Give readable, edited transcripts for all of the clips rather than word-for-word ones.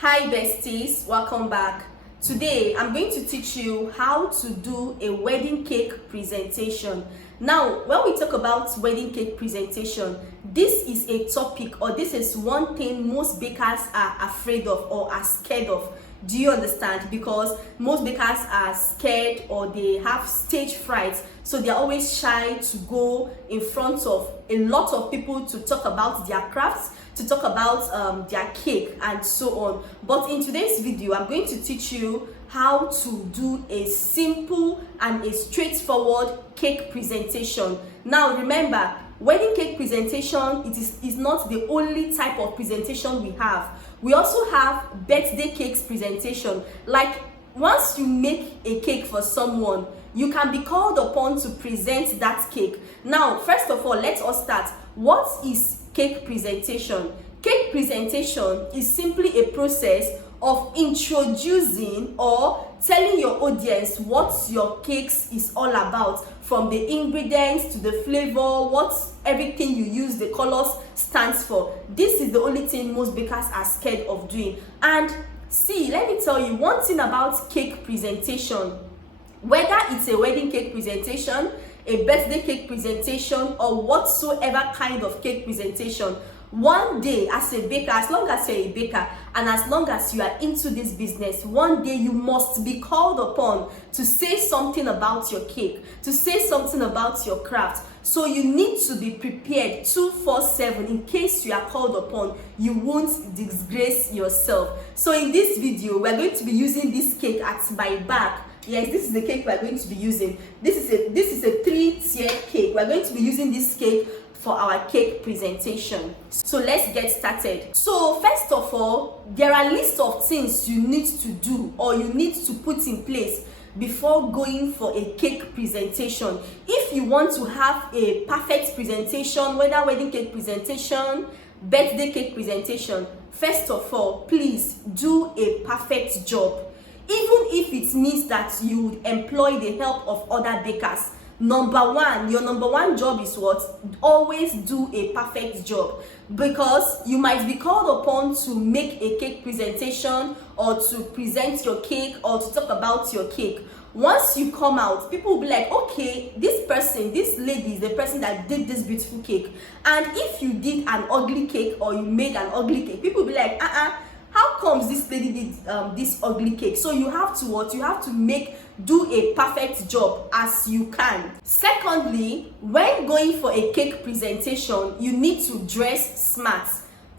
Hi besties, welcome back. Today I'm going to teach you how to do a wedding cake presentation. Now, when we talk about wedding cake presentation, this is a topic, or this is one thing most bakers are afraid of or are scared of. Do you understand? Because most bakers are scared or they have stage fright, so they're always shy to go in front of a lot of people to talk about their crafts, to talk about their cake and so on. But in today's video, I'm going to teach you how to do a simple and a straightforward cake presentation. Now remember, wedding cake presentation is not the only type of presentation we have. We also have birthday cakes presentation. Like, once you make a cake for someone, you can be called upon to present that cake. Now, first of all, let us start. What is cake presentation? Cake presentation is simply a process of introducing or telling your audience what your cakes is all about, from the ingredients to the flavor, what everything you use, the colors stands for. This is the only thing most bakers are scared of doing. And see, let me tell you one thing about cake presentation. Whether it's a wedding cake presentation, a birthday cake presentation, or whatsoever kind of cake presentation, one day as a baker, as long as you're a baker and as long as you are into this business, one day you must be called upon to say something about your cake, to say something about your craft. So you need to be prepared 24/7 in case you are called upon. You won't disgrace yourself. So in this video, we're going to be using this cake at my back. Yes, this is the cake we're going to be using. This is a 3-tier cake. We're going to be using this cake for our cake presentation. So let's get started. So first of all, there are lists of things you need to do or you need to put in place before going for a cake presentation. If you want to have a perfect presentation, whether wedding cake presentation, birthday cake presentation, first of all, please do a perfect job. Even if it means that you would employ the help of other bakers, your number one job is what? Always do a perfect job, because you might be called upon to make a cake presentation or to present your cake or to talk about your cake. Once you come out, people will be like, okay, this lady is the person that did this beautiful cake. And if you did an ugly cake or you made an ugly cake, people will be like, how comes this lady did this ugly cake? So you have to what? You have to do a perfect job as you can. Secondly, when going for a cake presentation, you need to dress smart.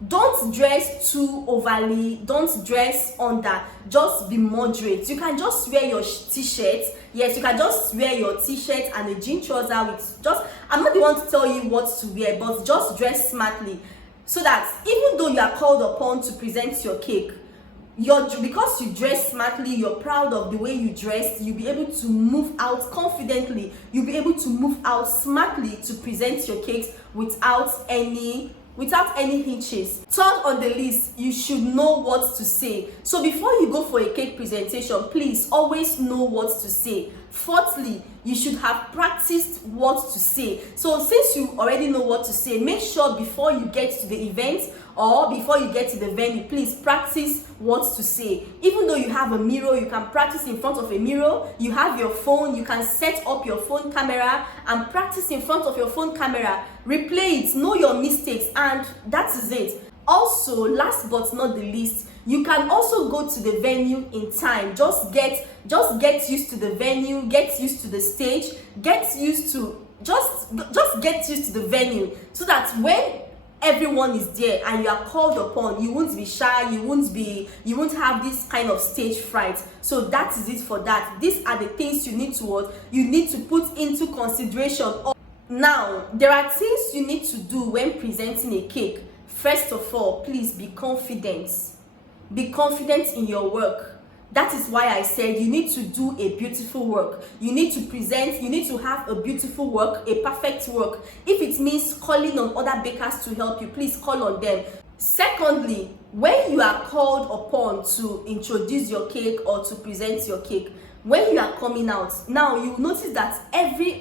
Don't dress too overly, don't dress under, just be moderate. You can just wear your t-shirt. Yes, you can just wear your t-shirt and a jean trouser with I'm not the one to tell you what to wear, but just dress smartly. So that even though you are called upon to present your cake, because you dress smartly, you're proud of the way you dressed, you'll be able to move out confidently, you'll be able to move out smartly to present your cakes without any hitches. Third on the list, you should know what to say. So before you go for a cake presentation, please always know what to say. Fourthly, you should have practiced what to say. So since you already know what to say, make sure before you get to the event or before you get to the venue, please practice what to say. Even though you have a mirror, you can practice in front of a mirror. You have your phone, you can set up your phone camera and practice in front of your phone camera. Replay it, know your mistakes, and that is it. Also, last but not the least, you can also go to the venue in time. Just get used to the venue, get used to the stage, get used to the venue, so that when everyone is there and you are called upon, you won't be shy, you won't have this kind of stage fright. So that is it for that. These are the things you need to put into consideration. Now, there are things you need to do when presenting a cake. First of all, please be confident. Be confident in your work. That is why I said you need to do a beautiful work. You need to present, you need to have a beautiful work, a perfect work. If it means calling on other bakers to help you, please call on them. Secondly, when you are called upon to introduce your cake or to present your cake, when you are coming out, now you notice that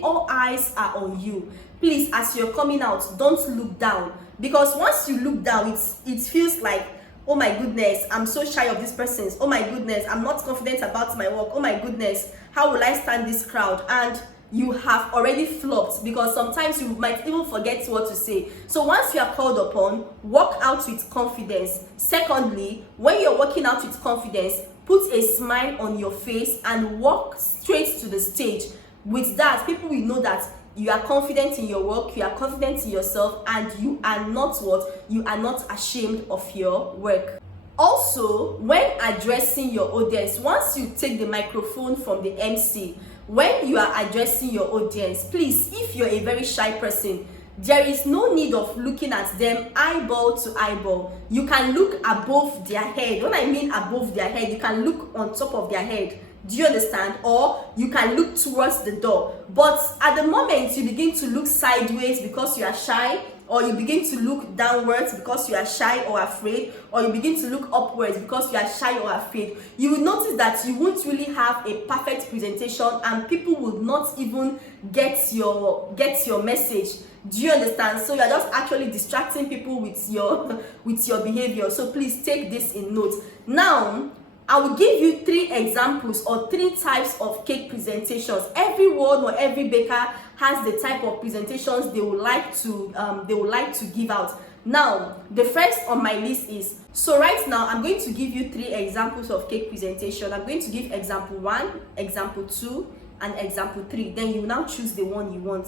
all eyes are on you. Please, as you're coming out, don't look down, because once you look down, it feels like oh my goodness, I'm so shy of this person. Oh my goodness, I'm not confident about my work. Oh my goodness, how will I stand this crowd? And you have already flopped, because sometimes you might even forget what to say. So once you are called upon, walk out with confidence. Secondly, when you're walking out with confidence, put a smile on your face and walk straight to the stage. With that, people will know that you are confident in your work, you are confident in yourself, and you are not what? You are not ashamed of your work. Also, when addressing your audience, once you take the microphone from the MC, when you are addressing your audience, please, if you're a very shy person, there is no need of looking at them eyeball to eyeball. You can look above their head. When I mean above their head, you can look on top of their head. Do you understand? Or you can look towards the door. But at the moment you begin to look sideways because you are shy, or you begin to look downwards because you are shy or afraid, or you begin to look upwards because you are shy or afraid, you will notice that you won't really have a perfect presentation, and people will not even get your message. Do you understand? So you are just actually distracting people with your behavior. So please take this in note. Now I will give you 3 examples or 3 types of cake presentations. Everyone or every baker has the type of presentations they would like to give out. Now, the first on my list is, so right now I'm going to give you 3 examples of cake presentation. I'm going to give example 1, example 2, and example 3. Then you now choose the one you want.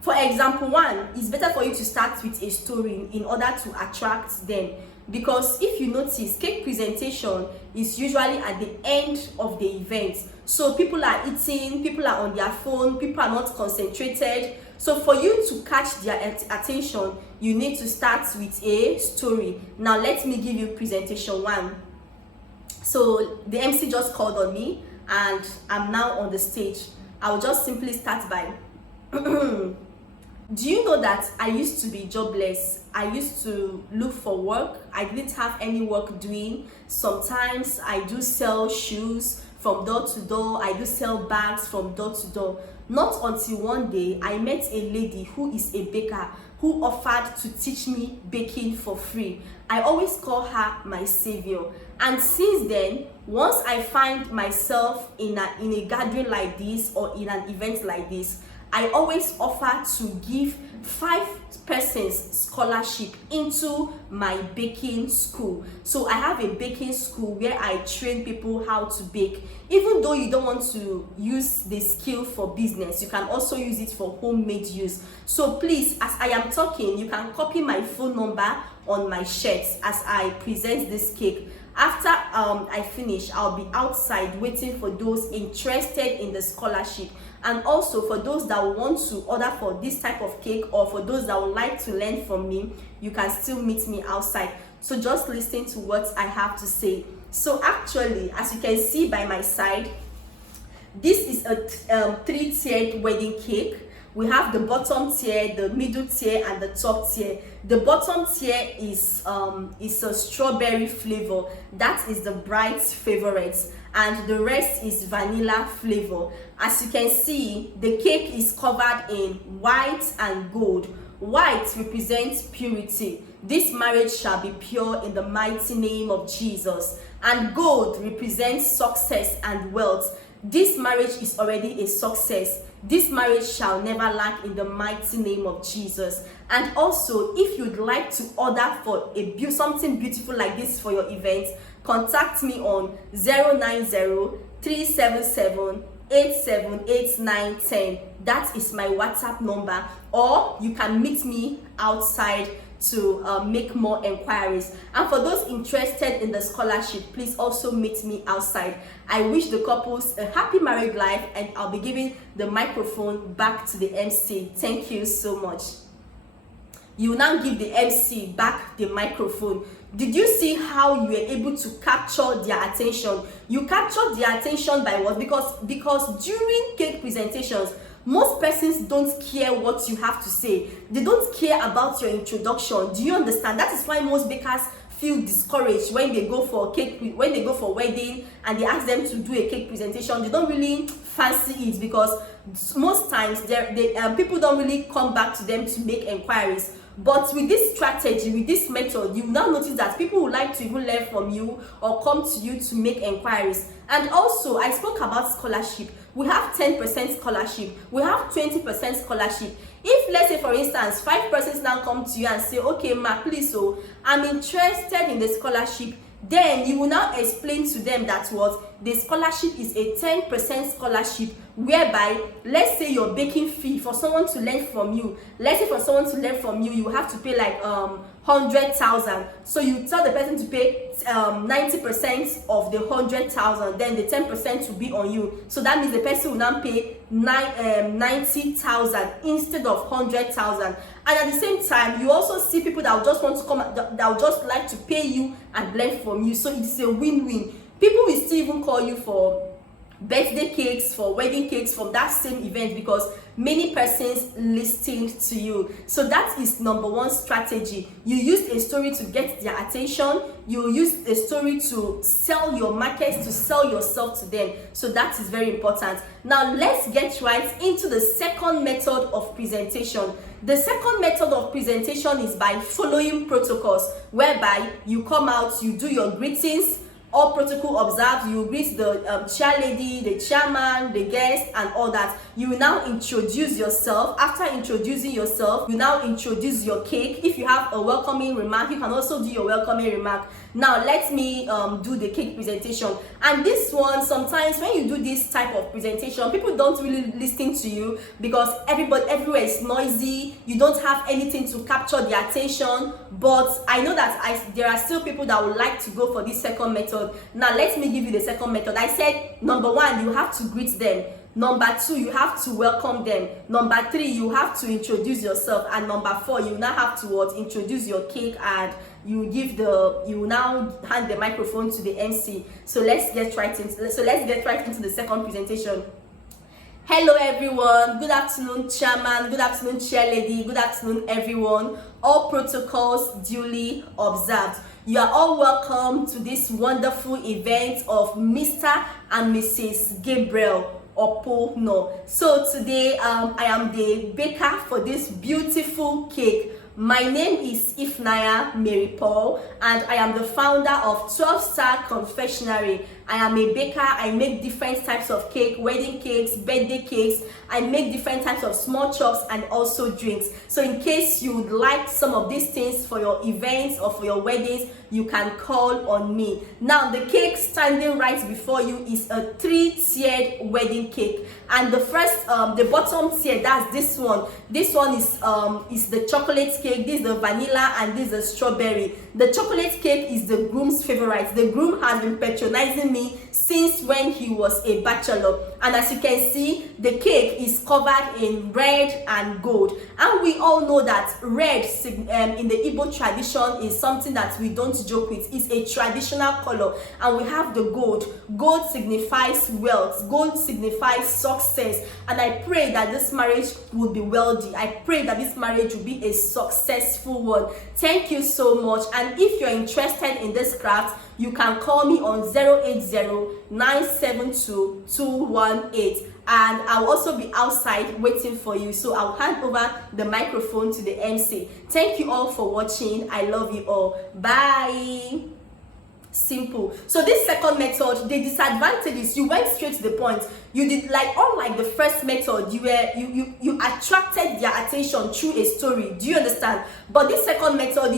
For example 1, it's better for you to start with a story in order to attract them. Because if you notice, cake presentation is usually at the end of the event. So people are eating, people are on their phone, people are not concentrated. So for you to catch their attention, you need to start with a story. Now let me give you presentation 1. So the MC just called on me and I'm now on the stage. I'll just simply start by do you know that I used to be jobless? I used to look for work. I didn't have any work doing. Sometimes I do sell shoes from door to door. I do sell bags from door to door. Not until one day I met a lady who is a baker who offered to teach me baking for free. I always call her my savior. And since then, once I find myself in a gathering like this or in an event like this, I always offer to give 5 persons scholarship into my baking school. So I have a baking school where I train people how to bake. Even though you don't want to use the skill for business, you can also use it for homemade use. So please, as I am talking, you can copy my phone number on my shirt as I present this cake. After I finish, I'll be outside waiting for those interested in the scholarship. And also for those that want to order for this type of cake, or for those that would like to learn from me, you can still meet me outside. So just listen to what I have to say. So actually, as you can see by my side, this is a 3-tiered wedding cake. We have the bottom tier, the middle tier, and the top tier. The bottom tier is a strawberry flavor. That is the bride's favorite, and the rest is vanilla flavor. As you can see, the cake is covered in white and gold. White represents purity. This marriage shall be pure in the mighty name of Jesus. And gold represents success and wealth. This marriage is already a success. This marriage shall never lack in the mighty name of Jesus. And also, if you'd like to order for something beautiful like this for your event, contact me on 090-377-878-910. That is my WhatsApp number, or you can meet me outside to make more inquiries. And for those interested in the scholarship, please also meet me outside. I wish the couples a happy married life, and I'll be giving the microphone back to the MC. Thank you so much. You will now give the MC back the microphone. Did you see how you were able to capture their attention? You captured their attention by what? Because during cake presentations, most persons don't care what you have to say. They don't care about your introduction. Do you understand? That is why most bakers feel discouraged when they go for wedding and they ask them to do a cake presentation. They don't really fancy it, because most times people don't really come back to them to make inquiries. But with this strategy, with this method, you now notice that people would like to even learn from you or come to you to make inquiries. And also, I spoke about scholarship. We have 10% scholarship, we have 20% scholarship. If, let's say for instance, 5 persons now come to you and say, okay ma, please, so I'm interested in the scholarship, then you will now explain to them that what the scholarship is a 10% scholarship, whereby, let's say your baking fee for someone to learn from you, let's say for someone to learn from you, you have to pay like 100,000. So you tell the person to pay 90% of the 100,000, then the 10% will be on you. So that means the person will now pay 90,000 instead of 100,000. And at the same time, you also see people that will just want to come, that will just like to pay you and learn from you. So it's a win-win. People will still even call you for birthday cakes, for wedding cakes from that same event, because many persons listened to you. So that is number one strategy. You use a story to get their attention. You use a story to sell your market, to sell yourself to them. So that is very important. Now let's get right into the second method of presentation. The second method of presentation is by following protocols, whereby you come out, you do your greetings, all protocol observed, you greet the chair lady, the chairman, the guest, and all that. You will now introduce yourself. After introducing yourself, you now introduce your cake. If you have a welcoming remark, you can also do your welcoming remark. Now let me do the cake presentation. And this one, sometimes when you do this type of presentation, people don't really listen to you because everywhere is noisy. You don't have anything to capture their attention. But I know that there are still people that would like to go for this second method. Now let me give you the second method. I said number 1, you have to greet them. Number 2, you have to welcome them. Number 3, you have to introduce yourself. And number 4, you now have to introduce your cake, and you now hand the microphone to the MC. So let's get right into the second presentation. Hello everyone, good afternoon chairman, good afternoon chair lady, good afternoon everyone. All protocols duly observed. You are all welcome to this wonderful event of Mr. and Mrs. Gabriel Opono. So today I am the baker for this beautiful cake. My name is Ifnaya Mary Paul, and I am the founder of 12 Star Confectionery. I am a baker. I make different types of cake, wedding cakes, birthday cakes. I make different types of small chops and also drinks. So in case you would like some of these things for your events or for your weddings, you can call on me. Now the cake standing right before you is a 3-tiered wedding cake, and the first, the bottom tier, that's this one. This one is the chocolate cake. This is the vanilla, and this is the strawberry. The chocolate cake is the groom's favorite. The groom has been patronizing me since when he was a bachelor, and as you can see, the cake is covered in red and gold. And we all know that red in the Igbo tradition is something that we don't joke with. It's a traditional color. And we have the gold. Gold signifies wealth. Gold signifies success. And I pray that this marriage will be wealthy. I pray that this marriage will be a successful one. Thank you so much. And if you're interested in this craft, you can call me on 080-972-218, and I'll also be outside waiting for you. So I'll hand over the microphone to the MC. Thank you all for watching. I love you all. Bye. Simple. So this second method, the disadvantages, you went straight to the point. You did, like, unlike the first method, you attracted their attention through a story. Do you understand? But this second method,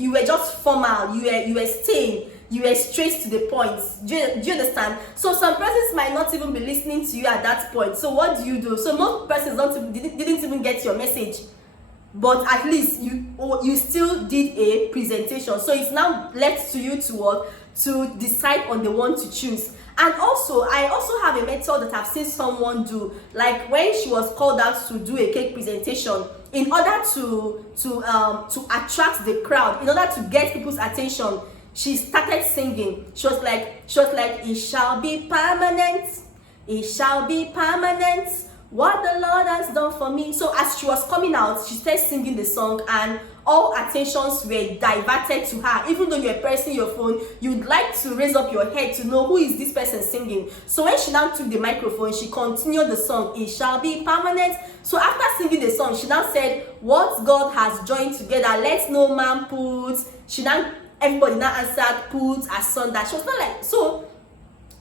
you were just formal. You were staying. You were straight to the point. Do you understand? So some persons might not even be listening to you at that point. So what do? So most persons didn't even get your message. But at least you still did a presentation. So it's now left to you to decide on the one to choose. And also, I also have a method that I've seen someone do. Like when she was called out to do a cake presentation, in order to attract the crowd, in order to get people's attention, she started singing. She was like, it shall be permanent, it shall be permanent, what the Lord has done for me. So as she was coming out, she started singing the song, and all attentions were diverted to her. Even though you're pressing your phone, you'd like to raise up your head to know who is this person singing. So when she now took the microphone, she continued the song, "It shall be permanent." So after singing the song, she now said, "What God has joined together, let no man put." Everybody now answered, "Put asunder." She was not like, so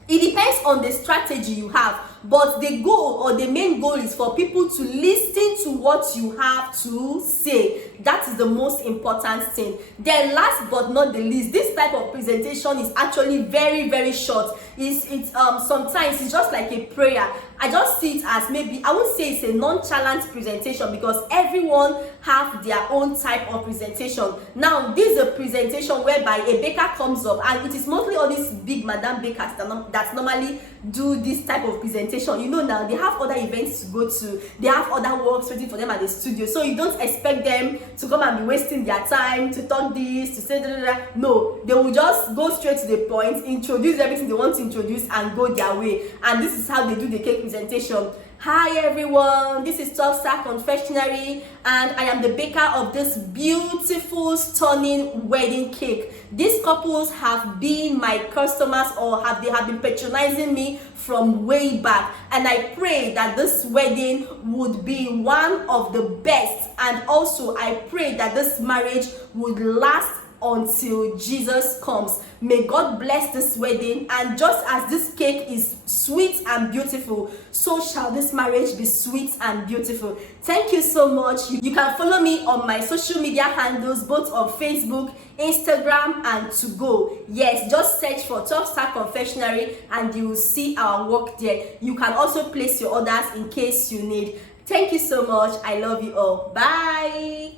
it depends on the strategy you have, but the goal or the main goal is for people to listen to what you have to say. That is the most important thing. Then last but not the least, this type of presentation is actually very, very short. Sometimes it's just like a prayer. I just see it as, maybe I won't say it's a nonchalant presentation, because everyone have their own type of presentation. Now this is a presentation whereby a baker comes up, and it is mostly all these big madam bakers that normally do this type of presentation. You know, now they have other events to go to, they have other works waiting for them at the studio, so you don't expect them to come and be wasting their time to talk this, to say that. No, they will just go straight to the point, introduce everything they want to introduce, and go their way. And this is how they do the cake presentation. Hi everyone, this is Top Star Confectionery, and I am the baker of this beautiful, stunning wedding cake. These couples have been my customers, or they have been patronizing me from way back, and I pray that this wedding would be one of the best, and also I pray that this marriage would last until Jesus comes. May God bless this wedding, and just as this cake is sweet and beautiful, so shall this marriage be sweet and beautiful. Thank you so much. You can follow me on my social media handles, both on Facebook, Instagram, and to go. Yes, just search for Top Star Confectionery and you will see our work there. You can also place your orders in case you need. Thank you so much. I love you all. Bye.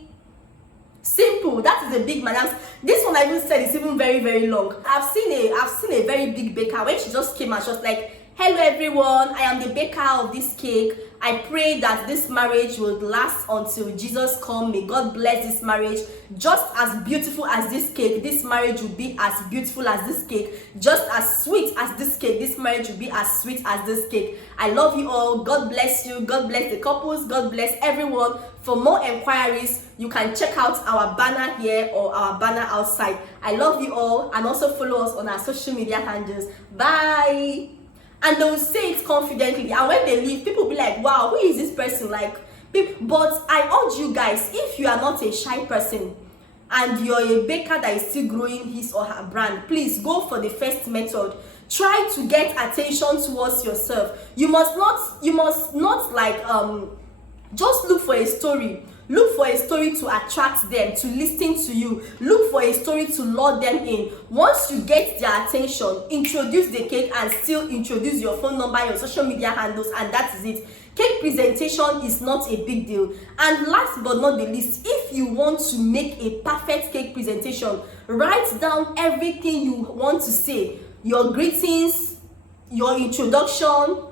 Simple. That is a big madam. This one I even said is even very, very long. I've seen a very big baker. When she just came and she was like, "Hello everyone, I am the baker of this cake. I pray that this marriage will last until Jesus comes. May God bless this marriage. Just as beautiful as this cake, this marriage will be as beautiful as this cake. Just as sweet as this cake, this marriage will be as sweet as this cake. I love you all. God bless you. God bless the couples. God bless everyone. For more enquiries, you can check out our banner here or our banner outside. I love you all, and also follow us on our social media handles. Bye." And they will say it confidently, and when they leave, people will be like, "Wow, who is this person?" Like, but I urge you guys, if you are not a shy person and you're a baker that is still growing his or her brand, please go for the first method. Try to get attention towards yourself. You must not like just look for a story. Look for a story to attract them to listen to you. Look for a story to lure them in. Once you get their attention, introduce the cake and still introduce your phone number, your social media handles, and that is it. Cake presentation is not a big deal. And last but not the least, if you want to make a perfect cake presentation, write down everything you want to say. Your greetings, your introduction,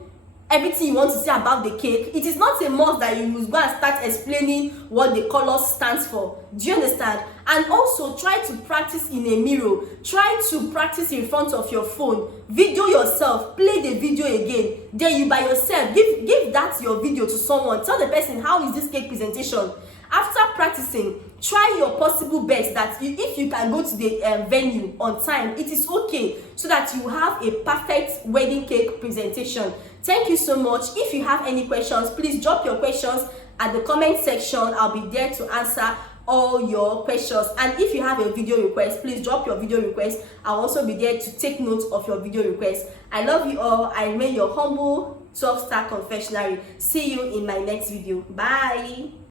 everything you want to say about the cake. It is not a must that you must go and start explaining what the color stands for. Do you understand? And also try to practice in a mirror. Try to practice in front of your phone. Video yourself. Play the video again. Then you by yourself give that your video to someone. Tell the person, how is this cake presentation? After practicing, try your possible best that if you can go to the venue on time, it is okay, so that you have a perfect wedding cake presentation. Thank you so much. If you have any questions, please drop your questions at the comment section. I'll be there to answer all your questions. And if you have a video request, please drop your video request. I'll also be there to take note of your video request. I love you all. I remain your humble Top Star Confectionery. See you in my next video. Bye.